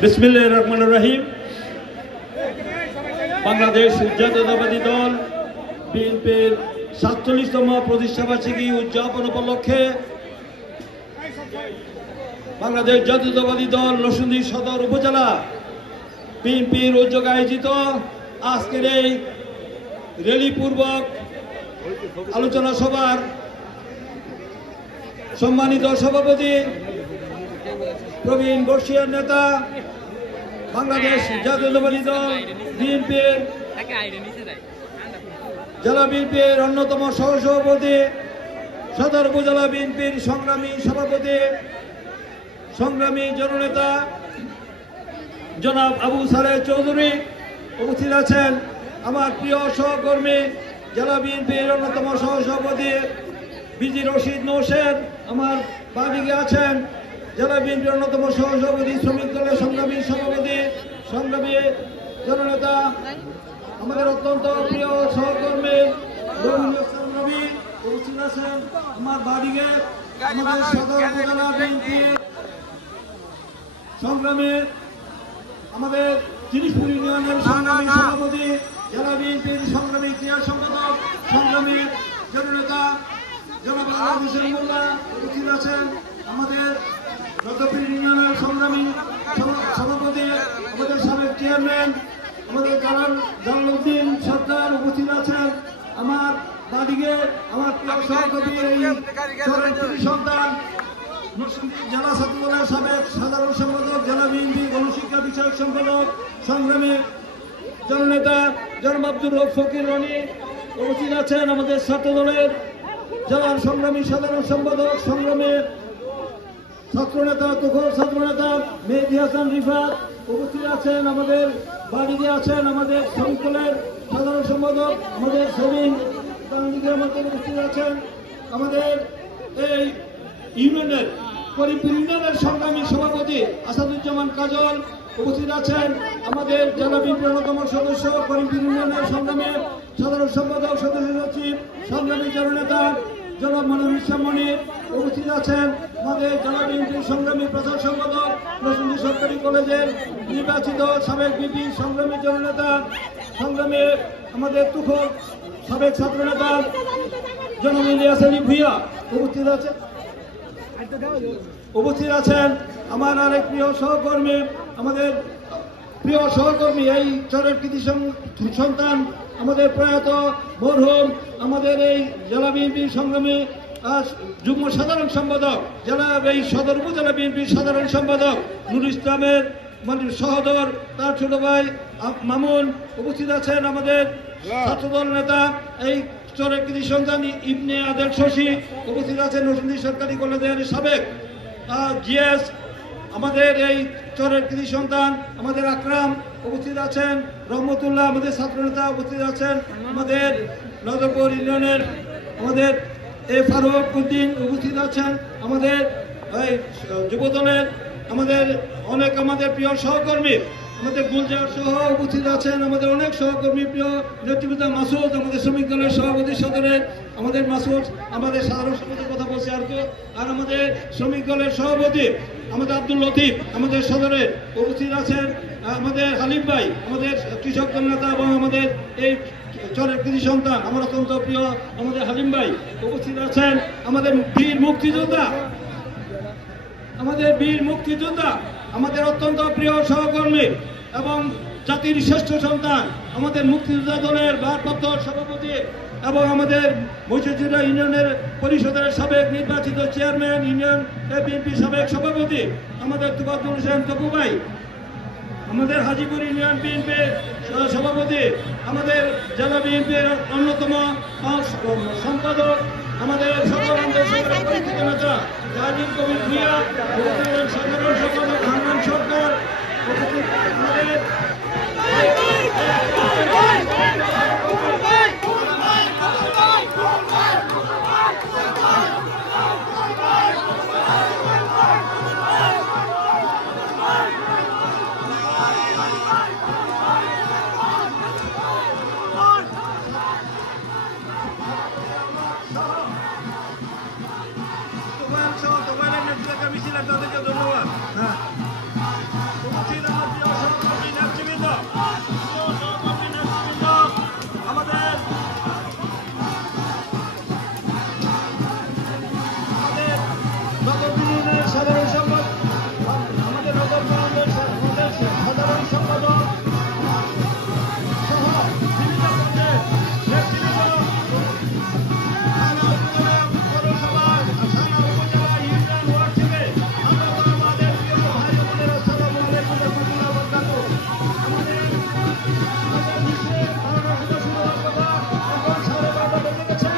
বিসমিল্লাহির রহমানির রহিম। বাংলাদেশ জাতীয়তাবাদী দল বিএনপির ৪৭তম প্রতিষ্ঠাবার্ষিকী উদযাপন উপলক্ষে বাংলাদেশ জাতীয়তাবাদী দল নরসিংদী সদর উপজেলা বিএনপির উদ্যোগে আয়োজিত আজকের এই র্যালিপূর্বক আলোচনা সভার সম্মানিত সভাপতি প্রবীণ বর্ষীয়ার নেতা, বাংলাদেশ জাতীয়তাবাদী দল বিএনপির জেলা বিএনপির অন্যতম সহসভাপতি, সদর উপজেলা বিএনপির সংগ্রামী সভাপতি, সংগ্রামী জননেতা জনাব আবু সালেহ চৌধুরী উপস্থিত আছেন। আমার প্রিয় সহকর্মী জেলা বিএনপির অন্যতম সহসভাপতি বিজি রশিদ নৌশেদ আমার বাদিকে আছেন। জেলা বিএনপির অন্যতম সহসভাপতি, শ্রমিক দলের সংগ্রামী সভাপতি, সংগ্রামী জননেতা আমাদের অত্যন্ত প্রিয় সহকর্মী রবি উপস্থিত আছেন আমার বাদিকে। আমাদের সদর উপজেলা বিএনপির সংগ্রামী আমাদের জিনিসপুর ইউনিয়নের সংগ্রামী সভাপতি, জেলা বিএনপির সংগ্রামী ক্রীড়া সম্পাদক, সংগ্রামী জননেতা জনাব হোসেন মোল্লা উপস্থিত আছেন। আমাদের রতপুর ইউনিয়নের সংগ্রামী সভাপতি, আমাদের সাবেক চেয়ারম্যান আমাদের জালালউদ্দিন সরকার উপস্থিত আছেন। আমার বাদিকে আমার প্রিয় সহকর্মী এই সন্তান জেলা ছাত্র দলের সাবেক সাধারণ সম্পাদক, জেলা বিএনপি গণশিক্ষা বিষয়ক সম্পাদক, সংগ্রামী জননেতা জনাব আব্দুর রউফ ফকির রনি উপস্থিত আছেন। আমাদের ছাত্র দলের জেলার সংগ্রামী সাধারণ সম্পাদক, সংগ্রামী ছাত্রনেতা তুখোর ছাত্রনেতা মেহেদী হাসান রিফাত উপস্থিত আছেন। আমাদের বাড়িতে আছেন আমাদের শ্রমিক দলের সাধারণ সম্পাদক আমাদের সেলিম উপস্থিত আছেন। আমাদের এই ইউনিয়নের করিমপুর ইউনিয়নের সংগ্রামী সভাপতি আসাদুজ্জামান কাজল উপস্থিত আছেন। আমাদের জেলা বিএনপির অন্যতম সদস্য করিমপুর ইউনিয়নের সংগ্রামী সাধারণ সম্পাদক, সদস্য সচিব, সংগ্রামী জননেতা জনাব মনিরুল ইসলাম মনির উপস্থিত আছেন। আমাদের জেলা বিএনপির সংগ্রামী প্রধান সম্পাদক, নরসিংদী সরকারি কলেজের নির্বাচিত সাবেক বিপি সংগ্রামী জননেতা, সংগ্রামী আমাদের তুখোর সাবেক ছাত্রনেতা জনাব ইলিয়াস আলী ভূঁইয়া উপস্থিত আছেন। আমার আরেক প্রিয় সহকর্মী, আমাদের প্রিয় সহকর্মী এই চরের কৃতি সন্তান, আমাদের প্রয়াত মরহুম আমাদের এই জেলা বিএনপির সংগ্রামী যুগ্ম সাধারণ সম্পাদক, জেলা এই সদর উপজেলা বিএনপির সাধারণ সম্পাদক নুরুল ইসলামের সহোদর, তার ছোট ভাই মামুন উপস্থিত আছেন। আমাদের ছাত্রদল নেতা এই চরের কৃতি সন্তান ইবনে আদেল শশী উপস্থিত আছেন। নরসিংদী সরকারি কলেজের সাবেক জিএস, আমাদের এই চরের কৃতি সন্তান আমাদের আকরাম উপস্থিত আছেন। রহমতুল্লাহ আমাদের ছাত্রনেতা উপস্থিত আছেন। আমাদের নজরপুর ইউনিয়নের আমাদের ফারুক উদ্দিন উপস্থিত আছেন। আমাদের এই যুবদলের আমাদের অনেক আমাদের প্রিয় সহকর্মী আমাদের গুলজার সহ উপস্থিত আছেন। আমাদের অনেক সহকর্মী প্রিয় নেতৃবৃন্দ, মাসুদ আমাদের শ্রমিক দলের সভাপতি সদরের আমাদের মাসুদ আমাদের সাধারণ সভাপতির কথা বলছে আর আমাদের শ্রমিক দলের সভাপতি আমাদের আব্দুল লতিফ আমাদের সদরের উপস্থিত আছেন। আমাদের হালিম ভাই আমাদের কৃষক দল নেতা এবং আমাদের এই চরের কৃতি সন্তান আমার অত্যন্ত প্রিয় আমাদের হালিম ভাই উপস্থিত আছেন। আমাদের বীর মুক্তিযোদ্ধা আমাদের অত্যন্ত প্রিয় সহকর্মী এবং জাতির শ্রেষ্ঠ সন্তান আমাদের মুক্তিযোদ্ধা দলের ভারপ্রাপ্ত সভাপতি এবং আমাদের মহিষাসুরা ইউনিয়নের পরিষদের সাবেক নির্বাচিত চেয়ারম্যান, ইউনিয়ন বিএনপি সাবেক সভাপতি আমাদের তুফাতুল হোসেন তপু ভাই, আমাদের হাজিপুর ইউনিয়ন বিএনপির সভাপতি, আমাদের জেলা বিএনপির অন্যতম সম্পাদক, আমাদের সকল পরিচিত নেতা জাহিদ কবির ভূঁইয়া, সাধারণ সম্পাদক হান্নান সরকার, আমাদের তোমার নেতৃত্বে মিছিল তাদেরকে ধন্যবাদ। হ্যাঁ, উপস্থিত আমার প্রিয় সহকর্মী নেতৃবৃন্দ, আমাদের নগর ইউনিয়নের সাধারণ সম্পাদক, আমাদের নগর ইউনিয়নের সাধারণ সম্পাদক সহ বিভিন্ন পর্যায়ের নেতৃবৃন্দ, থানা উপজেলা পৌরসভা, থানা উপজেলা ইউনিয়ন ওয়ার্ড থেকে আগত আমাদের প্রিয় ভাই বোনেরা, আসসালামু আলাইকুম ওয়া রাহমাতুল্লাহি ওয়া বারাকাতুহু। আমাদের মিছিলে বারোটার সময় শুরু হওয়ার কথা, এখন 12:30 বেজে গেছে।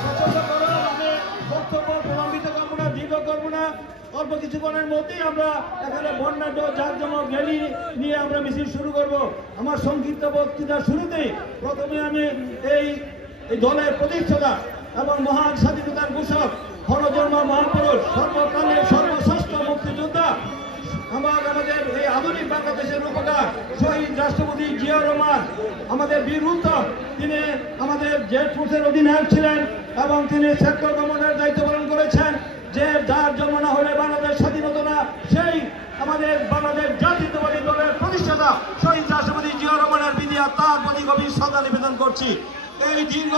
প্রচন্ড গরম, আমি বক্তব্য প্রলম্বিত করবো না, দীর্ঘ করবো না। অল্প কিছুক্ষণের মধ্যেই আমরা এখানে বর্ণাঢ্য জাঁকজমক র্যালি নিয়ে আমরা মিছিল শুরু করব। আমার সংক্ষিপ্ত বক্তৃতার শুরুতেই প্রথমে আমি এই দলের প্রতিষ্ঠাতা এবং মহান স্বাধীনতার ঘোষক, হরজন্ম মহাপুরুষ, সর্বকালের সর্বশ্রেষ্ঠ মুক্তিযোদ্ধা, আমাদের এই আধুনিক বাংলাদেশের রূপকার শহীদ রাষ্ট্রপতি জিয়াউর রহমান, আমাদের বীর উত্তম, তিনি আমাদের জেড ফোর্সের অধিনায়ক ছিলেন এবং তিনি সেক্টর কমান্ডারের দায়িত্ব পালন করেছেন। যে যার জন্ম না হলে বাংলাদেশ স্বাধীনতা না, সেই আমাদের বাংলাদেশ জাতীয়তাবাদী দলের প্রতিষ্ঠাতা শহীদ রাষ্ট্রপতি জিয়াউর রহমানের বিদিয়া তার প্রতি গভীর শ্রদ্ধা নিবেদন করছি। এই দীর্ঘ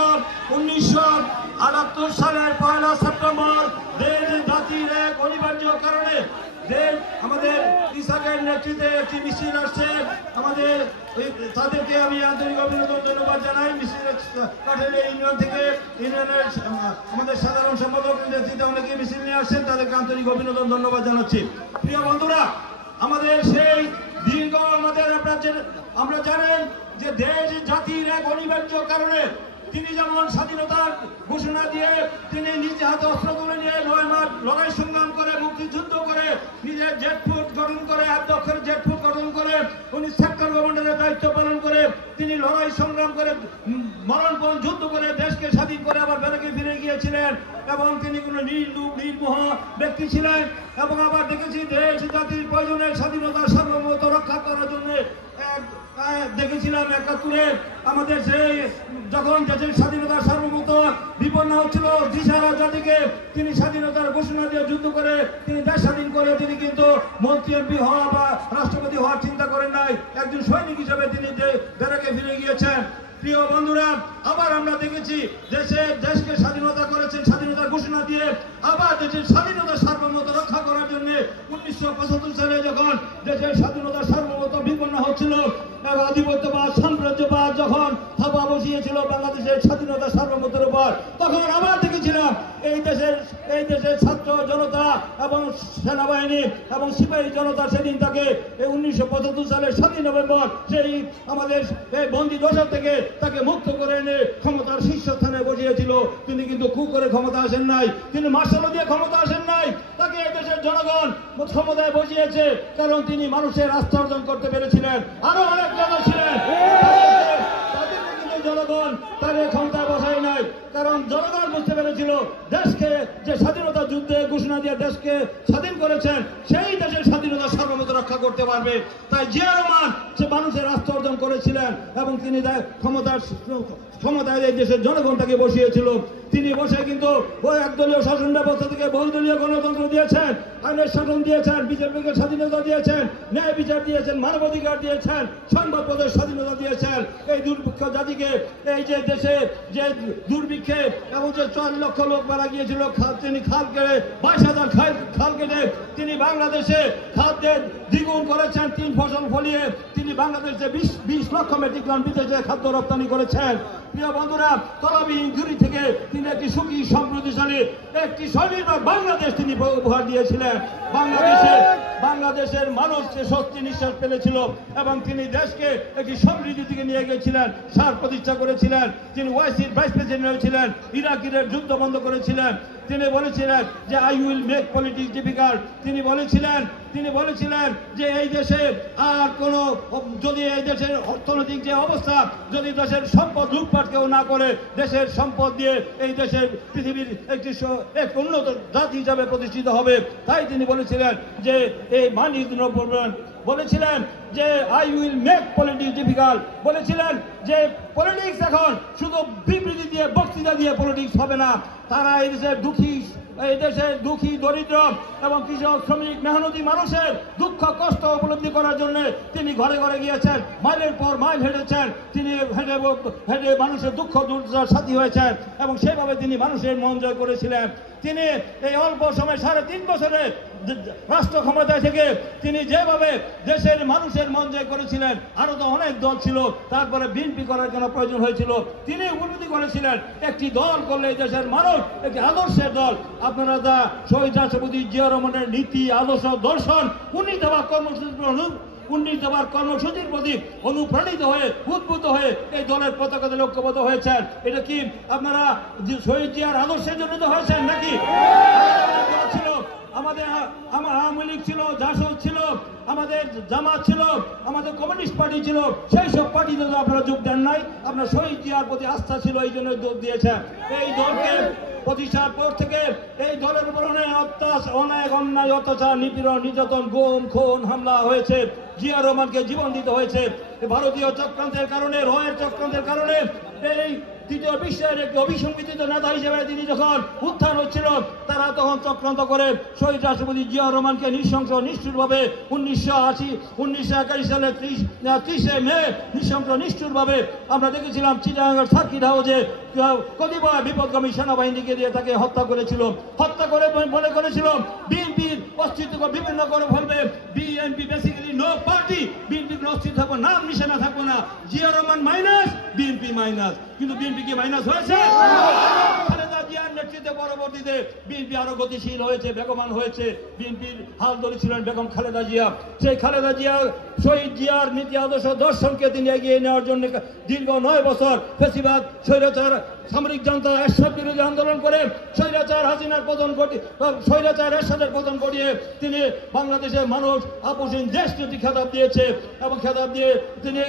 1978 সালের 1 সেপ্টেম্বর দেশ জাতির এক অনিবার্য কারণে আমাদের ইসাকের নেতৃত্বে একটি মিছিল আসছে। আমাদের তাদেরকে আমি আন্তরিক অভিনন্দন ধন্যবাদ জানাই। মিছিল কাঠালি ইউনিয়ন থেকে ইউনিয়নের আমাদের সাধারণ সম্পাদক নেতৃত্বে অনেকে মিছিল নিয়ে আসছেন, তাদেরকে আন্তরিক অভিনন্দন ধন্যবাদ জানাচ্ছি। প্রিয় বন্ধুরা, আমাদের সেই দীর্ঘ আমরা জানেন যে দেশ জাতির এক অনিবার্য কারণে তিনি যেমন স্বাধীনতার ঘোষণা দিয়ে তিনি নিজে হাতে অস্ত্র তুলে নিয়ে লড়াই সংগ্রাম করে, মুক্তিযুদ্ধ করে, নিজের জেড ফোর্স গঠন করে, 8 দক্ষের জেড ফোর্স গঠন করে, উনি সেক্টর কমান্ডারের দায়িত্ব পালন করে, তিনি লড়াই সংগ্রাম করে, মরণপণ যুদ্ধ করে দেশকে স্বাধীন করে আবার বেরোকে ফিরে গিয়েছিলেন এবং তিনি কোনো নির্মোহ ব্যক্তি ছিলেন। এবং আবার দেখেছি দেশ জাতির প্রয়োজনে স্বাধীনতা সার্বভৌমত্ব রক্ষা করার জন্য দেখেছিলাম 71-এ আমাদের সেই যখন দেশের স্বাধীনতার সার্বভৌমত্ব বিপন্ন হচ্ছিল, দিশারা জাতিকে তিনি স্বাধীনতার ঘোষণা দিয়ে যুদ্ধ করে তিনি দেশ স্বাধীন করে তিনি কিন্তু মন্ত্রী এমপি হওয়া বা রাষ্ট্রপতি হওয়ার চিন্তা করেন নাই, একজন সৈনিক হিসেবে তিনি দেশকে ফিরে গিয়েছেন। প্রিয় বন্ধুরা, আবার আমরা দেখেছি দেশকে স্বাধীনতা করেছেন, স্বাধীনতার ঘোষণা দিয়ে আবার দেশের স্বাধীনতার সার্বভৌমত্ব রক্ষা করার জন্য 1975 সালে যখন দেশের স্বাধীনতার সার্বভৌমত্ব বিপন্ন হচ্ছিল, আধিপত্যবাদ সাম্রাজ্যবাদ যখন থাবা বসিয়েছিল বাংলাদেশের স্বাধীনতা সার্বভৌমত্বের উপর, তখন আবার দেখেছিলাম এই দেশের ছাত্র জনতা এবং সেনাবাহিনী এবং সিপাহী জনতা সেদিন তাকে 1975 সালের 7 নভেম্বর সেই আমাদের এই বন্দী দশা থেকে তাকে মুক্ত করে এনে ক্ষমতার শীর্ষস্থানে বসিয়েছিল। তিনি কিন্তু খুব করে ক্ষমতা আসেন নাই, তিনি মার্শাল দিয়ে ক্ষমতা আসেন নাই, তাকে এই দেশের জনগণ ক্ষমতায় বসিয়েছে কারণ তিনি মানুষের আস্থা অর্জন করতে পেরেছিলেন। আরো অনেক জন ছিলেন, তাদেরকে কিন্তু জনগণ তাকে ক্ষমতায় বসায় নাই কারণ জনগণ বুঝতে পেরেছিল দেশকে যে স্বাধীনতা যুদ্ধে ঘোষণা দিয়ে দেশকে স্বাধীন করেছেন সেই দেশের স্বাধীনতা সার্বভৌমত্ব রক্ষা করতে পারবে। তাই জিয়াউর রহমান সে মানুষের আস্থা অর্জন করেছিলেন এবং তিনি ক্ষমতায় এই দেশের জনগণটাকে বসিয়েছিল। তিনি বসে কিন্তু ওই একদলীয় শাসন ব্যবস্থা থেকে বহুদলীয় গণতন্ত্র দিয়েছেন, আইনের শাসন দিয়েছেন, বিজেপিকে স্বাধীনতা দিয়েছেন, ন্যায় বিচার দিয়েছেন, মানবাধিকার দিয়েছেন, সংবাদপত্রের স্বাধীনতা দিয়েছেন। এই দুর্ভিক্ষ জাতিকে এই যে দেশে যে দুর্ভিক্ষে এবং যে 4 লক্ষ লোক মারা গিয়েছিল, তিনি খাল কেটে 22,000 খাল কেটে তিনি বাংলাদেশে খাদ্যের দ্বিগুণ করেছেন। 3 ফসল ফলিয়ে তিনি বাংলাদেশে 20 লক্ষ মেট্রিক টন বিদেশে খাদ্য রপ্তানি করেছেন। প্রিয় বন্ধুরা, তলাবিহীন ঝুড়ি থেকে তিনি একটি সুখী সমৃদ্ধিশালী একটি স্বনির্ভর বাংলাদেশ তিনি উপহার দিয়েছিলেন। বাংলাদেশের মানুষ স্বস্তি নিঃশ্বাস ফেলেছিল এবং তিনি দেশকে একটি সমৃদ্ধির দিকে নিয়ে গিয়েছিলেন, সার প্রতিষ্ঠা করেছিলেন। তিনি ওআইসির ভাইস প্রেসিডেন্ট ছিলেন, ইরাকের যুদ্ধ বন্ধ করেছিলেন। তিনি বলেছিলেন যে I will make politics difficult. তিনি বলেছিলেন যে এই দেশে আর কোনো যদি এই দেশের অর্থনৈতিক যে অবস্থা যদি দেশের সম্পদ লুটপাট কেউ না করে দেশের সম্পদ দিয়ে এই দেশের পৃথিবীর একটি উন্নত জাতি হিসাবে প্রতিষ্ঠিত হবে। তাই তিনি বলেছিলেন যে এই মানি বলেছিলেন যে I will make politics difficult, বলেছিলেন যে পলিটিক্স এখন শুধু বিবৃতি দিয়ে বক্তৃতা দিয়ে পলিটিক্স হবে না। তারা এই দেশের দুঃখী এই দেশের দুঃখী দরিদ্র এবং কৃষক শ্রমিক মেহনতি মানুষের দুঃখ কষ্ট উপলব্ধি করার জন্য তিনি ঘরে ঘরে গিয়েছেন, মাইলের পর মাইল হেঁটেছেন, তিনি হেঁটে মানুষের দুঃখ দুর্দশার সাথী হয়েছেন এবং সেভাবে তিনি মানুষের মন জয় করেছিলেন। তিনি এই অল্প সময় 3.5 বছরে রাষ্ট্র ক্ষমতায় থেকে তিনি যেভাবে দেশের মানুষের মন জয় করেছিলেন, আরো তো অনেক দল ছিল, তারপরে বিএনপি করার জন্য প্রয়োজন হয়েছিল, তিনি উপলব্ধি করেছিলেন একটি দল করলে এই দেশের মানুষ একটি আদর্শের দল। আপনারা যা শহীদ রাষ্ট্রপতি জিয়া রহমানের নীতি আদর্শ দর্শন 19 দফা কর্মসূচির প্রতি অনুপ্রাণিত হয়ে উদ্বুদ্ধ হয়ে এই দলের পতাকাতে লক্ষ্যবদ্ধ হয়েছেন। এটা কি আপনারা শহীদ জিয়ার আদর্শের জন্য তো হয়েছেন নাকি? ছিল আমাদের আওয়ামী লীগ ছিল, জাসদ ছিল, আমাদের জামাত ছিল, আমাদের কমিউনিস্ট পার্টি ছিল, সেই সব পার্টিতে আপনারা যোগ দেন নাই। আপনার শহীদ জিয়ার প্রতি আস্থা ছিল, এই জন্য যোগ দিয়েছেন। এই দলকে প্রতিষ্ঠার পর থেকে এই দলের উপর অনেক অন্যায় অত্যাচার নিপীড়ন নির্যাতন গুম খুন হামলা হয়েছে। জিয়া রহমানকে জীবন দিতে হয়েছে ভারতীয় চক্রান্তের কারণে, রয়ের চক্রান্তের কারণে। এই তৃতীয় বিশ্বের একটি অবিসংবিধিত নেতা হিসেবে তিনি যখন উত্থান হচ্ছিল, তারা তখন চক্রান্ত করে শহীদ রাষ্ট্রপতি জিয়া রহমানকে নৃশংস নিষ্ঠুরভাবে 1981 সালের 30 মে নৃশংস নিষ্ঠুরভাবে আমরা দেখেছিলাম চিটাগাং সার্কিট হাউসে কতিপয় বিপদগামী সেনাবাহিনীকে দিয়ে তাকে হত্যা করেছিল। হত্যা করে মনে করেছিল বিএনপির অস্তিত্বকে বিভিন্ন করে ফেলবে, বিএনপি বেসিক্যালি নো পার্টি, বিএনপির অস্তিত্ব থাকবে, নাম নিশানা থাকবে না, Zia Rahman minus, BNP minus. কিন্তু বিএনপি কি মাইনাস হয়েছে? খালেদা জিয়ার নেতৃত্বে পরবর্তীতে বিএনপি আরো গতিশীল হয়েছে, বেগবান হয়েছে। বিএনপির হাল ধরেছিলেন বেগম খালেদা জিয়া। সেই খালেদা জিয়া শহীদ জিয়ার নীতি আদর্শ দর্শনকে তিনি এগিয়ে নেওয়ার জন্য দীর্ঘ 9 বছর ফেসিবাদ স্বৈরাচার সামরিক জনতা এরশাদ বিরোধী আন্দোলন করে স্বৈরাচার হাসিনার পতন ঘটিয়ে, স্বৈরাচার এরশাদের পতন ঘটিয়ে তিনি বাংলাদেশের মানুষ আপোষহীন দেশ নীতি খেতাব দিয়েছে এবং খেতাব দিয়ে তিনি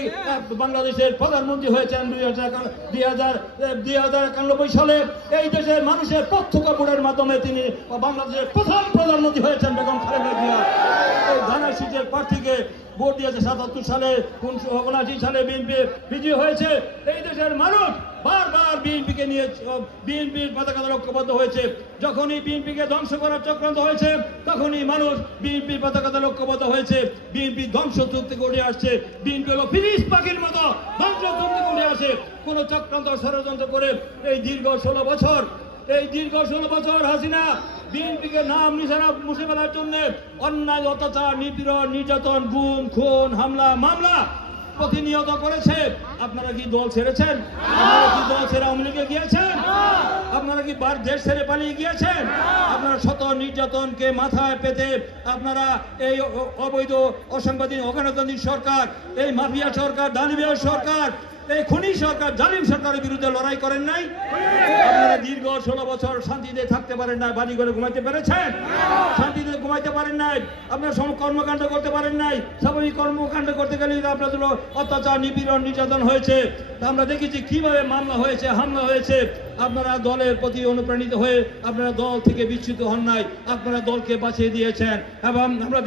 বাংলাদেশের প্রধানমন্ত্রী হয়েছেন 2091 সালে। এই দেশের মানুষের প্রত্যক্ষ ভোটের মাধ্যমে তিনি বাংলাদেশের প্রথম প্রধানমন্ত্রী হয়েছেন বেগম খালেদা জিয়া। এই ধানের শীষের প্রার্থীকে ভোট দিয়েছে 77 সালে, 79 সালে বিএনপি বিজয়ী হয়েছে। এই দেশের মানুষ বারবার বিএনপিকে নিয়ে বিএনপির পতাকাতে লক্ষ্যবদ্ধ হয়েছে। যখনই বিএনপিকে ধ্বংস করার চক্রান্ত হয়েছে, তখনই মানুষ বিএনপির পতাকাতে লক্ষ্যবদ্ধ হয়েছে। বিএনপি ধ্বংসযুগ থেকে উঠে আসছে। বিএনপি হলো ফিরিস পাখির মতো ধ্বংসযুগ থেকে উঠে আসে। কোন চক্রান্ত ষড়যন্ত্র করে এই দীর্ঘ 16 বছর হাসিনা বিএনপিকে নাম নিশানা মুছে ফেলার জন্য অন্যায় অত্যাচার নিপীড়ন নির্যাতন গুম খুন হামলা মামলা প্রতিনিয়ত করেছে। আপনারা কি দল ছেড়েছেন? আপনারা কি দল ছেড়ে আওয়ামী লীগে গিয়েছেন? আপনারা কি দেশ ছেড়ে পালিয়ে গিয়েছেন? আপনারা শত নির্যাতনকে মাথায় পেতে আপনারা এই অবৈধ অসাংবিধানিক অগণতান্ত্রিক সরকার, এই মাফিয়া সরকার, দানবীয় সরকার, এই খুনি সরকার, জালিম সরকারের বিরুদ্ধে লড়াই করেন নাই? আপনারা দীর্ঘ 16 বছর শান্তিতে থাকতে পারেন নাই, বাড়ি ঘরে ঘুমাইতে পেরেছেন? শান্তিতে ঘুমাইতে পারেন নাই, আপনারা কর্মকাণ্ড করতে পারেন নাই। স্বাভাবিক কর্মকাণ্ড করতে গেলে আপনাদের অত্যাচার নিপীড়ন নির্যাতন হয়েছে। আমরা দেখেছি কিভাবে মামলা হয়েছে, হামলা হয়েছে। আপনারা দলের প্রতি অনুপ্রাণিত হয়ে আপনারা দল থেকে বিচ্যুত হন নাই, আপনারা দলকে বাঁচিয়ে দিয়েছেন। এবং আমরা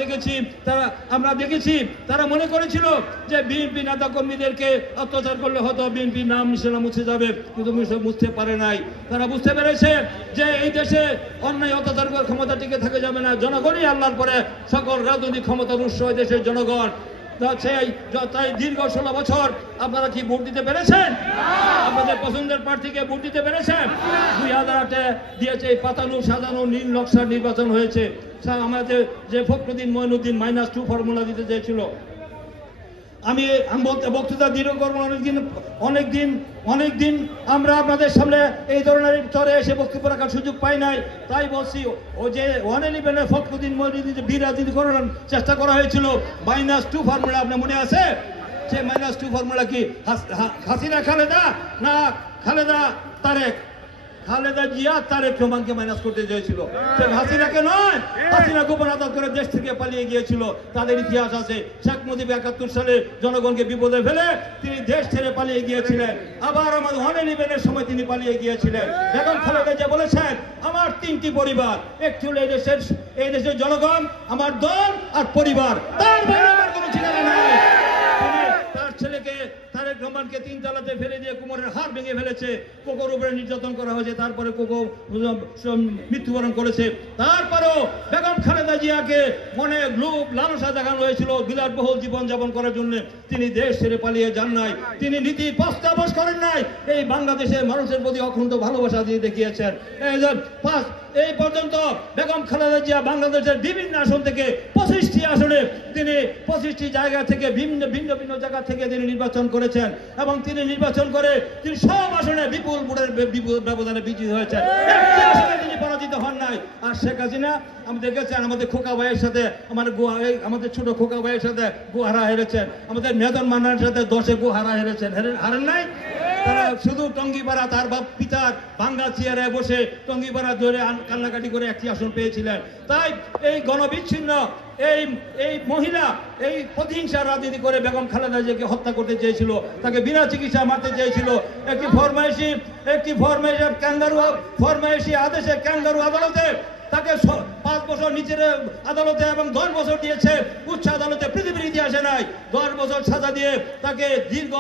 দেখেছি তারা মনে করেছিল যে বিএনপি নেতা কর্মীদেরকে অত্যাচার করলে হয়তো বিএনপি নাম নিশানা মুছে যাবে, কিন্তু মুছতে পারে নাই। তারা বুঝতে পেরেছে যে এই দেশে অন্যায় অত্যাচার করে ক্ষমতা টিকে থাকা যাবে না। জনগণই আল্লাহর পরে সকল রাজনৈতিক ক্ষমতার উৎস দেশের জনগণ। তাই দীর্ঘ 16 বছর আপনারা কি ভোট দিতে পেরেছেন? আপনাদের পছন্দের প্রার্থীকে ভোট দিতে পেরেছেন? 2008-এ দিয়েছে এই পাতানো সাজানো নীল নকশার নির্বাচন হয়েছে। আমাদের যে ফখরুদ্দিন মঈনুদ্দিন -2 ফর্মুলা দিতে চেয়েছিল, আমি বক্তৃতা দৃঢ় করবো। অনেকদিন আমরা আপনাদের সামনে এই ধরনের চরে এসে বক্তব্য রাখার সুযোগ পাই নাই। তাই বলছি, ও যে 111 ফখরুদ্দিন মঈনুদ্দিন বিরাজনীতি করার চেষ্টা করা হয়েছিল -2 ফর্মুলা, আপনার মনে আছে? সে -2 ফর্মুলা কি হাসিনা খালেদা না খালেদা তারেক? খালেদা জিয়া তারেক রহমানকে মাইনাস করতে চেয়েছিল, হাসিনাকে নয়। হাসিনা গোপন আদালত করে দেশ থেকে পালিয়ে গিয়েছিল, তাদের ইতিহাস আছে। শেখ মুজিব 71 সালে জনগণকে বিপদে ফেলে তিনি দেশ ছেড়ে পালিয়ে গিয়েছিলেন। আবার আমাদের 111-এর সময় তিনি পালিয়ে গিয়েছিলেন। এখন খালেদা জিয়া বলেছেন আমার 3টি পরিবার, একটি হলো এই দেশের জনগণ, আমার দল আর পরিবার, তার বাইরে আমার কোনো ঠিকানা নাই। তিনি তার ছেলেকে তারেক রহমানকে 3 তলাতে ফেলে দিয়ে কোমরের হাড় ভেঙে ফেলেছে, কোকোর উপরে নির্যাতন করা হয়েছে, তারপরে কোকো মৃত্যুবরণ করেছে। তারপরেও বেগম খালেদা জিয়াকে মনে লোভ লালসা দেখানো হয়েছিল বিলাসবহুল জীবনযাপন করার জন্য। তিনি দেশ ছেড়ে পালিয়ে যান নাই, তিনি নীতি প্রস্তাবস করেন নাই, এই বাংলাদেশের মানুষের প্রতি অখণ্ড ভালোবাসা দিয়ে দেখিয়েছেন। এই পর্যন্ত বেগম খালেদা জিয়া বাংলাদেশের বিভিন্ন আসন থেকে 25টি আসনে তিনি 25টি জায়গা থেকে ভিন্ন ভিন্ন জায়গা থেকে তিনি নির্বাচন করেছেন, এবং তিনি নির্বাচন করে তিনি সব আসনে বিপুল ভোটের ব্যবধানে বিজয়ী হয়েছেন। একটি আসনে তিনি পরাজিত হন নাই। আর শেখ হাসিনা আমরা দেখেছেন আমাদের খোকা ভাইয়ের সাথে, আমাদের ছোট খোকা ভাইয়ের সাথে গোহারা হেরেছেন, আমাদের মেদন মান্নার সাথে 10-এ গোহারা হেরেছেন, হারেন নাই? তারা শুধু টঙ্গিপাড়া তার বাপ পিতার ভাঙ্গা চেয়ারে বসে টঙ্গিপাড়া ধরে কান্নাকাটি করে একটি আসন পেয়েছিলেন। তাই এই গণবিচ্ছিন্ন এই মহিলা এই প্রতিহিংসার রাজনীতি করে বেগম খালেদা জিয়াকে হত্যা করতে চেয়েছিল, তাকে বিনা চিকিৎসা মারতে চেয়েছিল। একটি ফরমাইশি আদেশে ক্যাঙ্গারু আদালতে তাকে 5 বছর নিচের আদালতে এবং 10 বছর দিয়েছে উচ্চ আদালতে, পৃথিবীর ইতিহাসে নাই। 10 বছর সাজা দিয়ে তাকে দীর্ঘ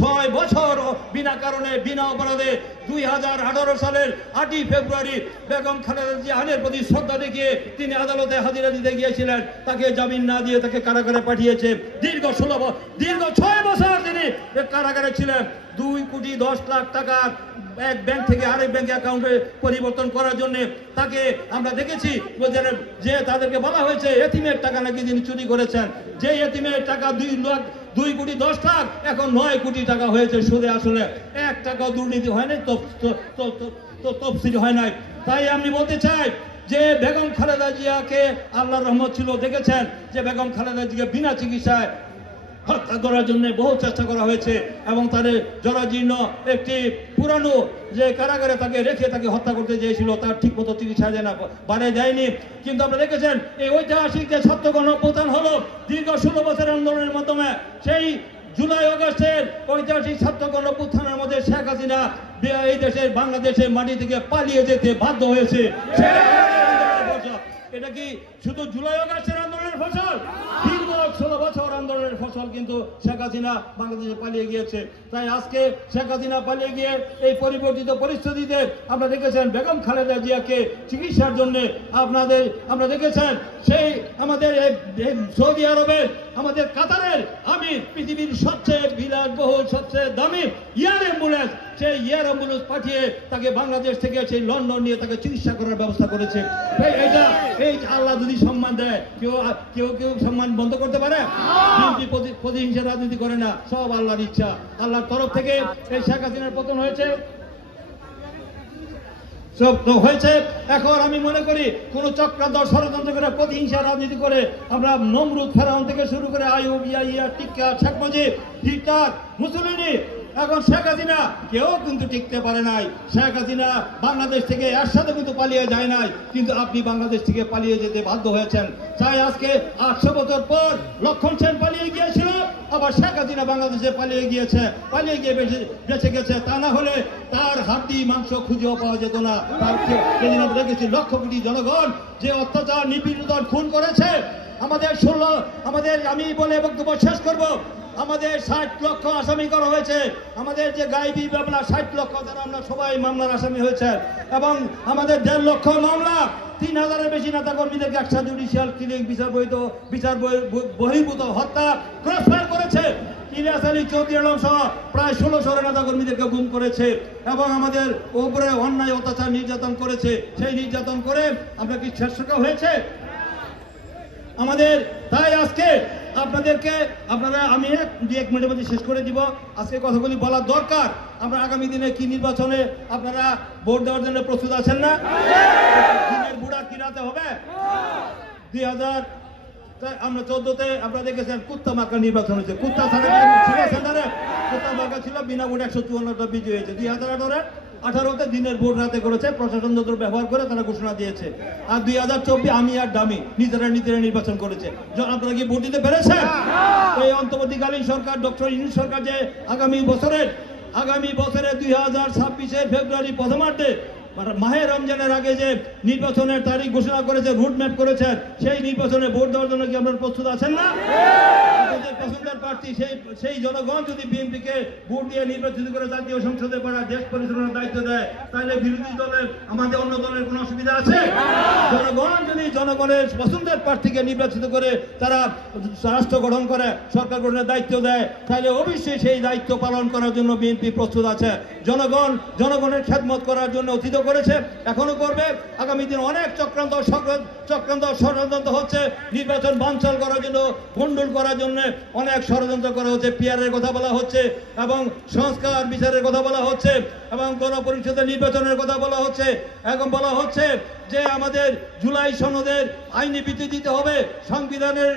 6 বছর বিনা কারণে বিনা অপরাধে 2018 সালের 8ই ফেব্রুয়ারি বেগম খালেদা জিয়ার প্রতি শ্রদ্ধা দেখিয়ে তিনি আদালতে হাজিরা দিতে গিয়েছিলেন, তাকে জামিন না দিয়ে তাকে কারাগারে পাঠিয়েছে। দীর্ঘ 6 বছর তিনি কারাগারে ছিলেন। 2,10,00,000 টাকা এক ব্যাংক থেকে আরেক ব্যাংক অ্যাকাউন্টে পরিবর্তন করার জন্য তাকে আমরা দেখেছি যে তাদেরকে বলা হয়েছে এতিমের টাকা নাকি তিনি চুরি করেছেন। যে এতিমের টাকা 2,10,00,000 এখন 9 কোটি টাকা হয়েছে সুদে আসলে। 1 টাকাও দুর্নীতি হয় নাই, তফসিল হয় নাই। তাই আমি বলতে চাই যে বেগম খালেদা জিয়াকে আল্লাহর রহমত ছিল, দেখেছেন যে বেগম খালেদা জিয়াকে বিনা চিকিৎসায় হত্যা করার জন্য বহু চেষ্টা করা হয়েছে, এবং তাদের জরাজীর্ণ একটি পুরানো যে কারাগারে তাকে রেখে তাকে হত্যা করতে চেয়েছিল, তার ঠিক মতো চিকিৎসা বাড়ে দেয়নি। কিন্তু আপনারা দেখেছেন এই ঐতিহাসিক যে ছাত্র গণঅভ্যুত্থান হলো দীর্ঘ 16 বছর আন্দোলনের মাধ্যমে, সেই জুলাই আগস্টের ঐতিহাসিক ছাত্র গণঅভ্যুত্থানের মধ্যে শেখ হাসিনা এই দেশের বাংলাদেশের মাটি থেকে পালিয়ে যেতে বাধ্য হয়েছে। এটা কি শুধু জুলাই আগস্টের আন্দোলনের ফসল? দীর্ঘ 16 বছর আন্দোলনের ফসল কিন্তু শেখ হাসিনা বাংলাদেশে পালিয়ে গিয়েছে। তাই আজকে শেখ হাসিনা পালিয়ে গিয়ে এই পরিবর্তিত পরিস্থিতিতে আপনারা দেখেছেন বেগম খালেদা জিয়াকে চিকিৎসার জন্য আমরা দেখেছেন সেই আমাদের সৌদি আরবের আমাদের কাতারের আমির পৃথিবীর সবচেয়ে বিলাসবহুল সবচেয়ে দামি এয়ার অ্যাম্বুলেন্স, সেই এয়ার অ্যাম্বুলেন্স পাঠিয়ে তাকে বাংলাদেশ থেকে সেই লন্ডন নিয়ে তাকে চিকিৎসা করার ব্যবস্থা করেছে। এই আল্লাহ যদি সম্মান দেয় কেউ সম্মান বন্ধ করতে পারে? প্রতিহিংসার রাজনীতি করে না, সব আল্লাহর ইচ্ছা, আল্লাহর তরফ থেকে এই শেখ হাসিনার পতন হয়েছে। এখন আমি মনে করি কোন চক্রান্ত ষড়যন্ত্র করে প্রতিহিংসার রাজনীতি করে আমরা নমরুদ ফেরাউন থেকে শুরু করে আইয়ুব ইয়াহিয়া টিক্কা শেখ মুজিব হিটলার মুসলিনি এখন শেখ হাসিনা কেউ কিন্তু টিকতে পারে নাই। শেখ হাসিনা বাংলাদেশ থেকে এর সাথে কিন্তু পালিয়ে যায় নাই, কিন্তু আপনি বাংলাদেশ থেকে পালিয়ে যেতে বাধ্য হয়েছেন। তাই আজকে 800 বছর পর লক্ষণ সেন পালিয়ে গিয়েছিল, আবার শেখ হাসিনা বাংলাদেশে পালিয়ে গিয়ে বেঁচে গেছে। তা না হলে তার হাড্ডি মাংস খুঁজেও পাওয়া যেত না। তার যেদিন আমরা দেখেছি লক্ষ কোটি জনগণ যে অত্যাচার নিপীড়ন খুন করেছে আমি বলে বক্তব্য শেষ করব। আমাদের 60 লক্ষ আসামি করা হয়েছে, আমাদের যে গায়েবী মামলা 60 লক্ষ দ্বারা আমরা সবাই মামলার আসামি হয়েছে, এবং আমাদের 1.5 লক্ষ মামলা 3000-এর বেশি নেতা কর্মীদেরকে এক্সট্রা জুডিশিয়াল কিলিং বিচার বহির্ভূত হত্যা ক্রসফায়ার করেছে। ইলিয়াস আলী চৌধুরী আলম সহ প্রায় 1600 নেতা কর্মীদেরকে গুম করেছে, এবং আমাদের উপরে অন্যায় অত্যাচার নির্যাতন করেছে। সেই নির্যাতন করে আমরা কি শেষকা হয়েছে আমাদের? তাই আজকে আমি 1 মিনিটের মধ্যে শেষ করে দিব। আজকে কথাগুলি বলার দরকার। আমরা আগামী দিনে কি নির্বাচনে আপনারা ভোট দেওয়ার জন্য প্রস্তুত আছেন না? দিনের বুড়া কি রাতে হবে? 2014-তে আপনারা দেখেছেন কুত্তা মার্কা নির্বাচন হয়েছে। কুত্তা মার্কা ছিল, বিনা ভোট 154টা বিজয়ী হয়েছে। 2018-তে দিনের ভোট রাতে করেছে, প্রশাসন যন্ত্র ব্যবহার করে তারা ঘোষণা দিয়েছে। আর 2024 আমি আর ডামি নিজেরা নির্বাচন করেছে। আপনারা কি ভোট দিতে পেরেছেন? এই অন্তর্বর্তীকালীন সরকার ডক্টর ইউনূস সরকার যে আগামী বছরের 2026-এর ফেব্রুয়ারি প্রথমার্ধে মাহে রমজানের আগে যে নির্বাচনের তারিখ ঘোষণা করেছে, রুটম্যাপ করেছেন, সেই নির্বাচনে ভোট দেওয়ার জন্য কি আপনারা প্রস্তুত আছেন না? আপনাদের পছন্দের প্রার্থী সেই জনগণ যদি বিএনপিকে ভোট দিয়ে নির্বাচিত করে জাতীয় সংসদে পাঠায়, দেশ পরিচালনার দায়িত্ব দেয়, তাহলে বিরোধী দলের আমাদের অন্য দলের কোনো অসুবিধা আছে? জনগণ যদি জনগণের পছন্দের প্রার্থীকে নির্বাচিত করে তারা রাষ্ট্র গঠন করে, সরকার গঠনের দায়িত্ব দেয়, তাহলে অবশ্যই সেই দায়িত্ব পালন করার জন্য বিএনপি প্রস্তুত আছে। জনগণের খেদমত করার জন্য অতীত করেছে, এখনো করবে। আগামী দিন অনেক চক্রান্ত ষড়যন্ত্র হচ্ছে, নির্বাচন বানচাল করার জন্য, গন্ডগোল করার জন্য অনেক ষড়যন্ত্র করা হচ্ছে। পিআরের কথা বলা হচ্ছে এবং সংস্কার বিচারের কথা বলা হচ্ছে এবং গণপরিষদের নির্বাচনের কথা বলা হচ্ছে। এখন বলা হচ্ছে যে আমাদের জুলাই সনদের আইনি ভিত্তি দিতে হবে, সংবিধানের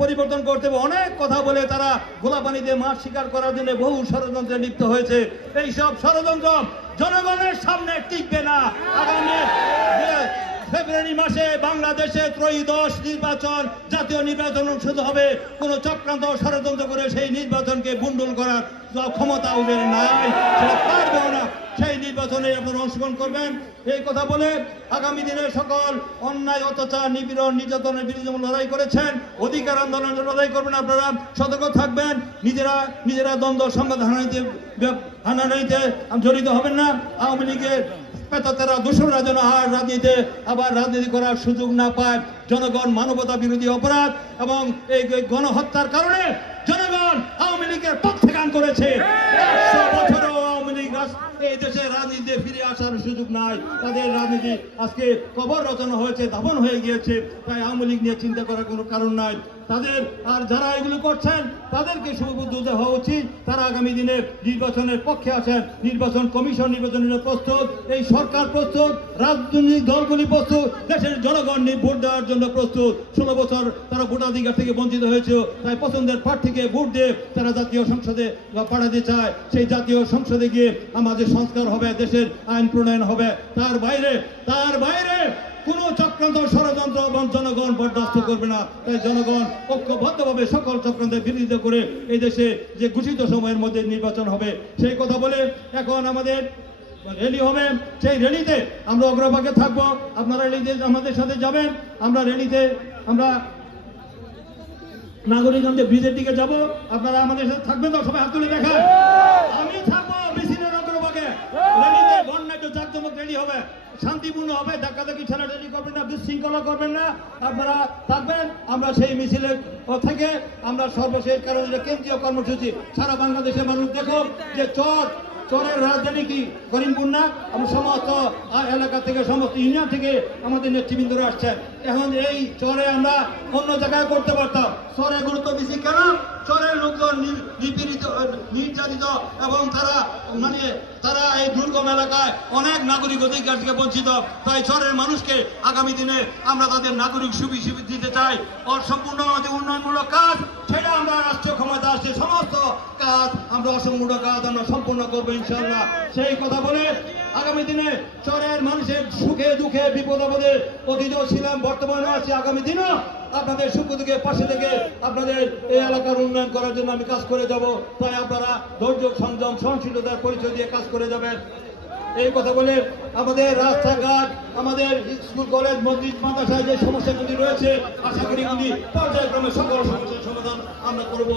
পরিবর্তন করতে হবে, অনেক কথা বলে তারা গোলাপানিতে মাছ শিকার করার জন্য বহু ষড়যন্ত্রে লিপ্ত হয়েছে। এইসব ষড়যন্ত্র জনগণের সামনে টিকবে না। আগামী ফেব্রুয়ারি মাসে বাংলাদেশে ত্রয়োদশ নির্বাচন, জাতীয় নির্বাচন অনুষ্ঠিত হবে। কোন চক্রান্ত ষড়যন্ত্র করে সেই নির্বাচনকে বুন্ডুল করার ক্ষমতা ওদের নাই, সেটা পারবেও না। সেই নির্বাচনে আপনারা অংশগ্রহণ করবেন এই কথা বলে আগামী দিনে সকল অন্যায়, অত্যাচার, নিপীড়ন, নির্যাতনের বিরুদ্ধে লড়াই করেছেন, অধিকার আন্দোলনের লড়াই করবেন। আপনারা সতর্ক থাকবেন, নিজেরা দ্বন্দ্ব সংঘাত হানাহানিতে জড়িত হবেন না। আওয়ামী লীগের পেতাতেরা দোষরা যেন আর রাজনীতি করার সুযোগ না পায়। জনগণ মানবতা বিরোধী অপরাধ এবং এই গণহত্যার কারণে জনগণ আওয়ামী লীগের পক্ষাঘাত করেছে। 100 বছরও আওয়ামী লীগ এই দেশে রাজনীতিতে ফিরে আসার সুযোগ নাই। তাদের রাজনীতি আজকে কবর রচনা হয়েছে, দাফন হয়ে গিয়েছে। তাই আওয়ামী লীগ নিয়ে চিন্তা করার কোনো কারণ নাই তাদের। আর যারা এগুলো করছেন তাদেরকে সুবুদ্ধ হওয়া উচিত। তারা আগামী দিনে নির্বাচনের পক্ষে আছেন। নির্বাচন কমিশন নির্বাচনের প্রস্তুত, এই সরকার প্রস্তুত, রাজনৈতিক দলগুলি প্রস্তুত, দেশের জনগণ ভোট দেওয়ার জন্য প্রস্তুত। 16 বছর তারা ভোটাধিকার থেকে বঞ্চিত হয়েছে, তাই পছন্দের প্রার্থীকে ভোট দিয়ে তারা জাতীয় সংসদে পাঠাতে চায়। সেই জাতীয় সংসদে গিয়ে আমাদের সংস্কার হবে, দেশের আইন প্রণয়ন হবে। তার বাইরে কোন চক্রান্ত, ষড়যন্ত্র এবং জনগণ বরদাস্ত করবে না। তাই জনগণ ঐক্যবদ্ধভাবে সকল চক্রান্তের বিরোধিতা করে এই দেশে যে ঘোষিত সময়ের মধ্যে নির্বাচন হবে সেই কথা বলে এখন আমাদের র্যালি হবে। সেই র্যালিতে আমরা অগ্রভাগে থাকবো, আপনারা র্যালিতে আমাদের সাথে যাবেন। আমরা নাগরিকগঞ্জে ব্রিজের দিকে যাব, আপনারা আমাদের সাথে থাকবেন তো? সবাই হাত তুলে দেখান। আমি থাকবো মিছিলের অগ্রভাগে। র্যালিতে বর্ণাঢ্য জাঁকজমক র্যালি হবে, শান্তিপূর্ণ হবে, ধাক্কাধাক্কি ঠেলাঠেলি করবেন না, বিশৃঙ্খলা করবেন না, আপনারা থাকবেন। আমরা সেই মিছিলে থেকে আমরা সর্বশেষ, কারণ এটা কেন্দ্রীয় কর্মসূচি, সারা বাংলাদেশের মানুষ দেখো যে চরের রাজধানী কি করিমপুর না? আমরা সমস্ত এলাকা থেকে, সমস্ত ইউনিয়ন থেকে আমাদের নেতৃবৃন্দরা আসছেন। এখন এই চরে আমরা অন্য জায়গায় করতে পারতাম, চরে গুরুত্ব দিচ্ছি কেন? চরের লোকজন নিপীড়িত, নির্যাতিত এবং তারা এই দুর্গম এলাকায় অনেক নাগরিক অধিকার থেকে বঞ্চিত। তাই চরের মানুষকে আগামী দিনে আমরা তাদের নাগরিক সুবিধা দিতে চাই। সম্পূর্ণ উন্নয়নমূলক কাজ, সেটা আমরা রাষ্ট্রীয় ক্ষমতা আসছে, সমস্ত কাজ আমরা অসম্পূর্ণ কাজ আমরা সম্পূর্ণ করবো ইনশাআল্লাহ। সেই কথা বলে আগামী দিনে চরের মানুষের সুখে দুঃখে বিপদ আপদে অতীত ছিলাম, বর্তমানে আছি, আগামী দিনও আপনাদের সুখ দুঃখের পাশে থেকে আপনাদের এই এলাকার উন্নয়ন করার জন্য আমি কাজ করে যাব। তাই আপনারা ধৈর্য, সংযম, সহনশীলতার পরিচয় দিয়ে কাজ করে যাবেন। এই কথা বলে আমাদের রাস্তাঘাট, আমাদের স্কুল, কলেজ, মসজিদ, মাদ্রাসায় যে সমস্যাগুলি রয়েছে, আশা করি পর্যায়ক্রমে সকল সমস্যার সমাধান আমরা করব।